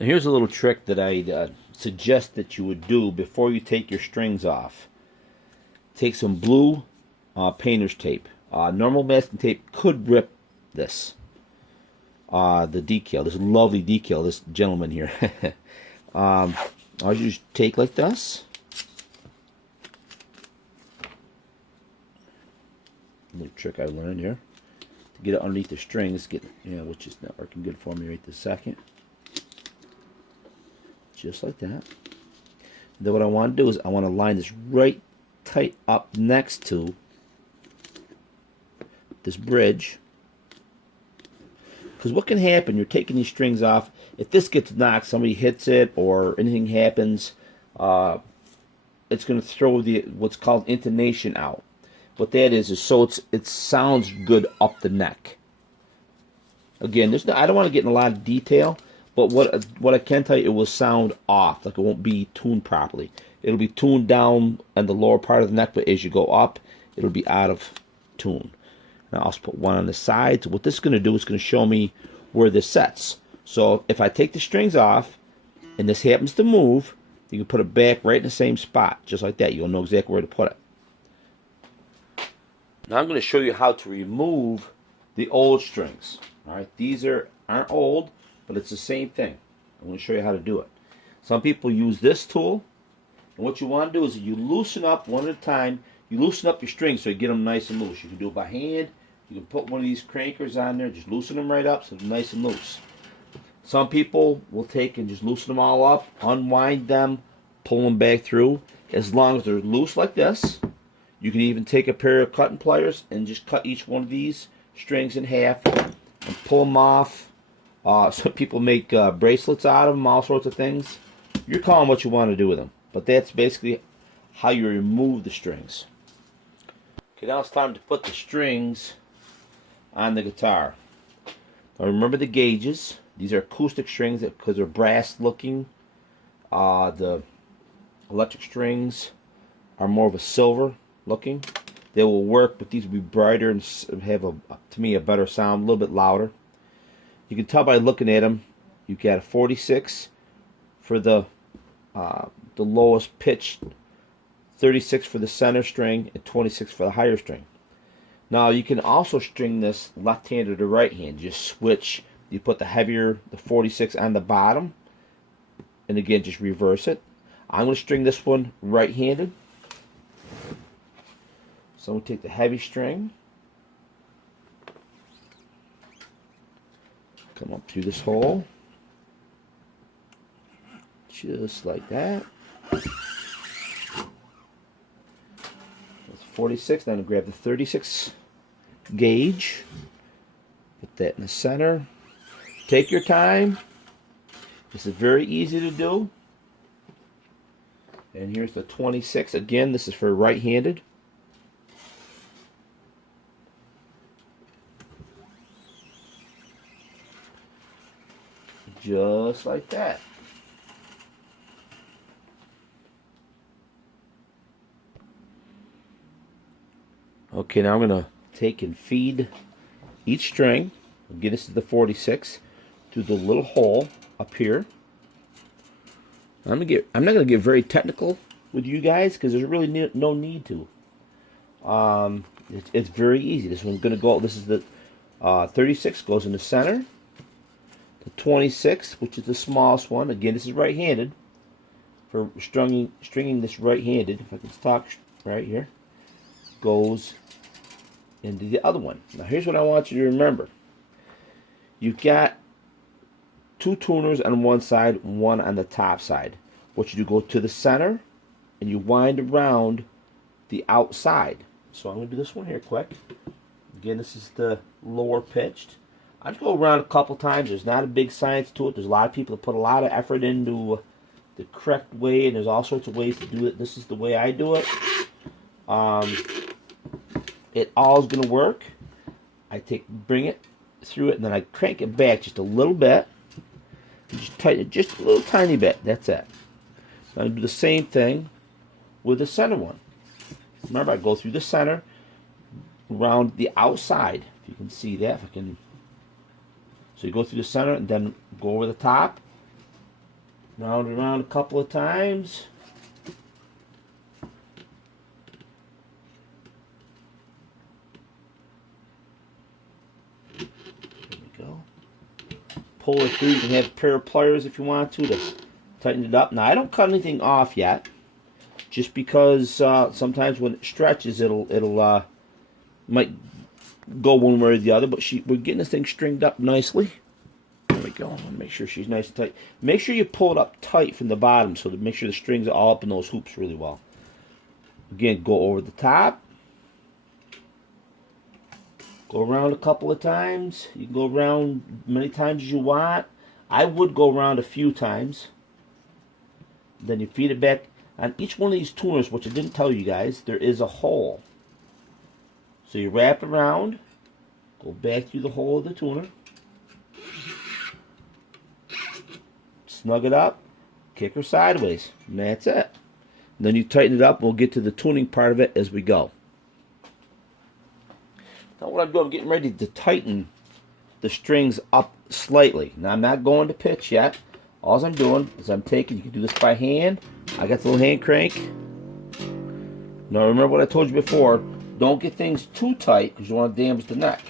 Now here's a little trick that I suggest that you would do before you take your strings off. Take some blue painter's tape. Normal masking tape could rip this. The decal, this lovely decal, this gentleman here. I'll just take like this. A little trick I learned here to get it underneath the strings, which is not working good for me right this second. Just like that. Then what I want to do is I want to line this right tight up next to this bridge. Because what can happen, you're taking these strings off, if this gets knocked, somebody hits it or anything happens, it's going to throw what's called intonation out. What that is so it sounds good up the neck. Again, I don't want to get in a lot of detail, but what I can tell you, it will sound off, like it won't be tuned properly. It'll be tuned down in the lower part of the neck, but as you go up, it'll be out of tune. Now I'll put one on the sides. What this is going to do is going to show me where this sets. So if I take the strings off and this happens to move, you can put it back right in the same spot, just like that. You'll know exactly where to put it. Now I'm going to show you how to remove the old strings. All right, these aren't old, but it's the same thing. I'm going to show you how to do it. Some people use this tool, and what you want to do is you loosen up one at a time. You loosen up your strings so you get them nice and loose. You can do it by hand. You can put one of these crankers on there, just loosen them right up so they're nice and loose. Some people will take and just loosen them all up, unwind them, pull them back through. As long as they're loose like this, you can even take a pair of cutting pliers and just cut each one of these strings in half and pull them off. Some people make bracelets out of them, all sorts of things. You're calling what you want to do with them. But that's basically how you remove the strings. Okay, now it's time to put the strings on the guitar. Now remember the gauges. These are acoustic strings because they're brass looking. The electric strings are more of a silver looking. They will work, but these will be brighter and have, to me, a better sound, a little bit louder. You can tell by looking at them. You've got a 46 for the lowest pitch, 36 for the center string, and 26 for the higher string. Now you can also string this left-handed or right-handed. Just switch. You put the 46 on the bottom, and again just reverse it. I'm going to string this one right-handed. So I'm going to take the heavy string, come up through this hole, just like that. That's 46. Then I'll grab the 36 gauge, put that in the center. Take your time. This is very easy to do. And here's the 26. Again, this is for right-handed. Just like that. Okay, now I'm going to take and feed each string. Again, this is the 46 through the little hole up here. I'm not going to get very technical with you guys because there's really no need to. It's very easy. This one's going to go. This is the 36 goes in the center. The 26, which is the smallest one. Again, this is right-handed. For stringing this right-handed, if I can talk right here, goes into the other one. Now here's what I want you to remember. You've got two tuners on one side, one on the top side. What you do, go to the center and you wind around the outside. So I'm going to do this one here quick. Again, this is the lower pitched. I just go around a couple times. There's not a big science to it. There's a lot of people that put a lot of effort into the correct way, and there's all sorts of ways to do it. This is the way I do it. It all is going to work. Bring it through it, and then I crank it back just a little bit. Just tighten it just a little tiny bit. That's it. I do the same thing with the center one. Remember, I go through the center, around the outside. If you can see that, so you go through the center and then go over the top, Round it around a couple of times. There we go. Pull it through. You can have a pair of pliers if you want to tighten it up. Now I don't cut anything off yet, just because sometimes when it stretches, it'll might go one way or the other. But we're getting this thing stringed up nicely. There we go. I want to make sure she's nice and tight. Make sure you pull it up tight from the bottom so to make sure the strings are all up in those hoops really well. Again, go over the top. Go around a couple of times. You can go around many times as you want. I would go around a few times. Then you feed it back. On each one of these tuners, which I didn't tell you guys, there is a hole. So you wrap it around, go back through the hole of the tuner, snug it up, kick her sideways, and that's it. And then you tighten it up. We'll get to the tuning part of it as we go. Now what I'm doing, I'm getting ready to tighten the strings up slightly. Now I'm not going to pitch yet. All I'm doing is I'm taking, you can do this by hand. I got the little hand crank. Now remember what I told you before, don't get things too tight because you want to damage the neck.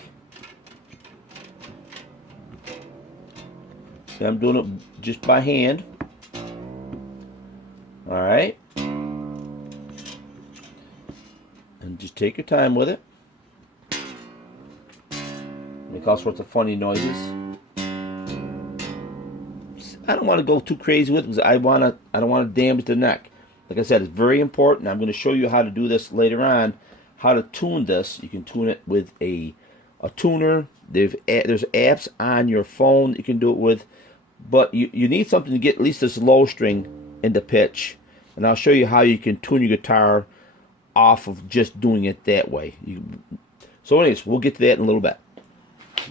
See, I'm doing it just by hand. Alright. And just take your time with it. Make all sorts of funny noises. I don't want to go too crazy with it because I don't want to damage the neck. Like I said, it's very important. I'm going to show you how to do this later on. How to tune this. You can tune it with a tuner. There's apps on your phone you can do it with. But you need something to get at least this low string into pitch. And I'll show you how you can tune your guitar off of just doing it that way. So anyways, we'll get to that in a little bit.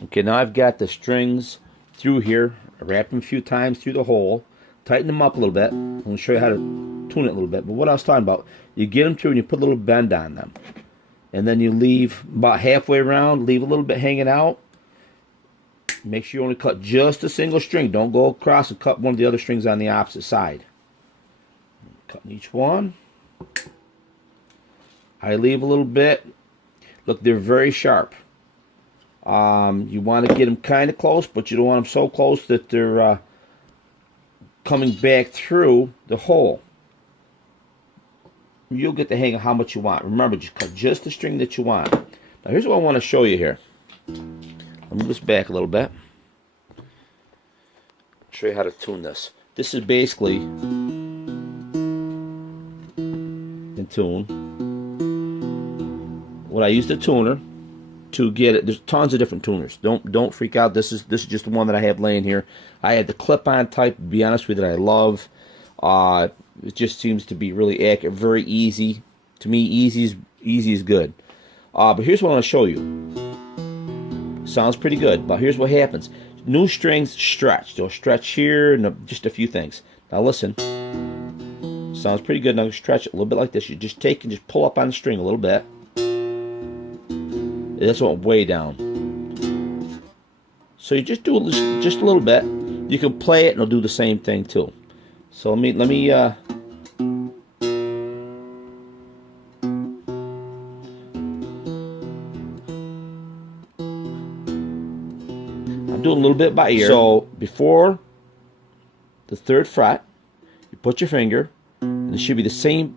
Okay, now I've got the strings through here. I wrap them a few times through the hole. Tighten them up a little bit. I'm going to show you how to tune it a little bit. But what I was talking about, you get them through and you put a little bend on them. And then you leave about halfway around, leave a little bit hanging out. Make sure you only cut just a single string. Don't go across and cut one of the other strings on the opposite side. Cutting each one. I leave a little bit. Look, they're very sharp. You want to get them kind of close, but you don't want them so close that they're coming back through the hole. You'll get the hang of how much you want. Remember, just cut just the string that you want. Now, here's what I want to show you here. I'll move this back a little bit. Show you how to tune this. This is basically in tune. What I use the tuner to get it. There's tons of different tuners. Don't freak out. This is just the one that I have laying here. I had the clip-on type. To be honest with you, that I love. It just seems to be really accurate, very easy. To me, easy is good. But here's what I want to show you. Sounds pretty good, but here's what happens. New strings stretch. They'll stretch here and just a few things. Now listen. Sounds pretty good. Now I'm going to stretch it a little bit like this. You just take and just pull up on the string a little bit. That's what way down. So you just do it just a little bit. You can play it and it'll do the same thing too. So let me I'm doing a little bit by ear. So before the 3rd fret, you put your finger, and it should be the same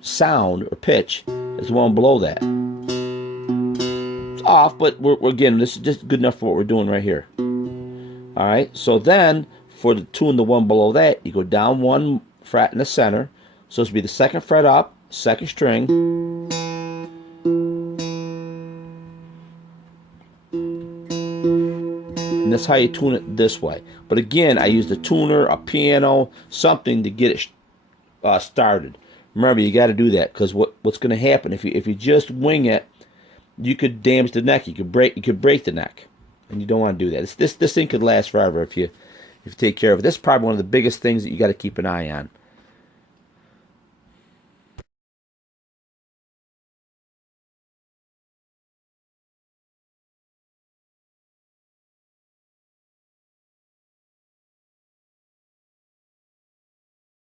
sound or pitch as the one below that. It's off, but again, this is just good enough for what we're doing right here. All right. So then, for the tune the one below that, you go down 1 fret in the center. So it's be the 2nd fret up, 2nd string. And that's how you tune it this way. But again, I use the tuner, a piano, something to get it started. Remember, you got to do that because what's going to happen if you just wing it, you could damage the neck. You could break the neck, and you don't want to do that. This thing could last forever if you take care of it. This is probably one of the biggest things that you got to keep an eye on.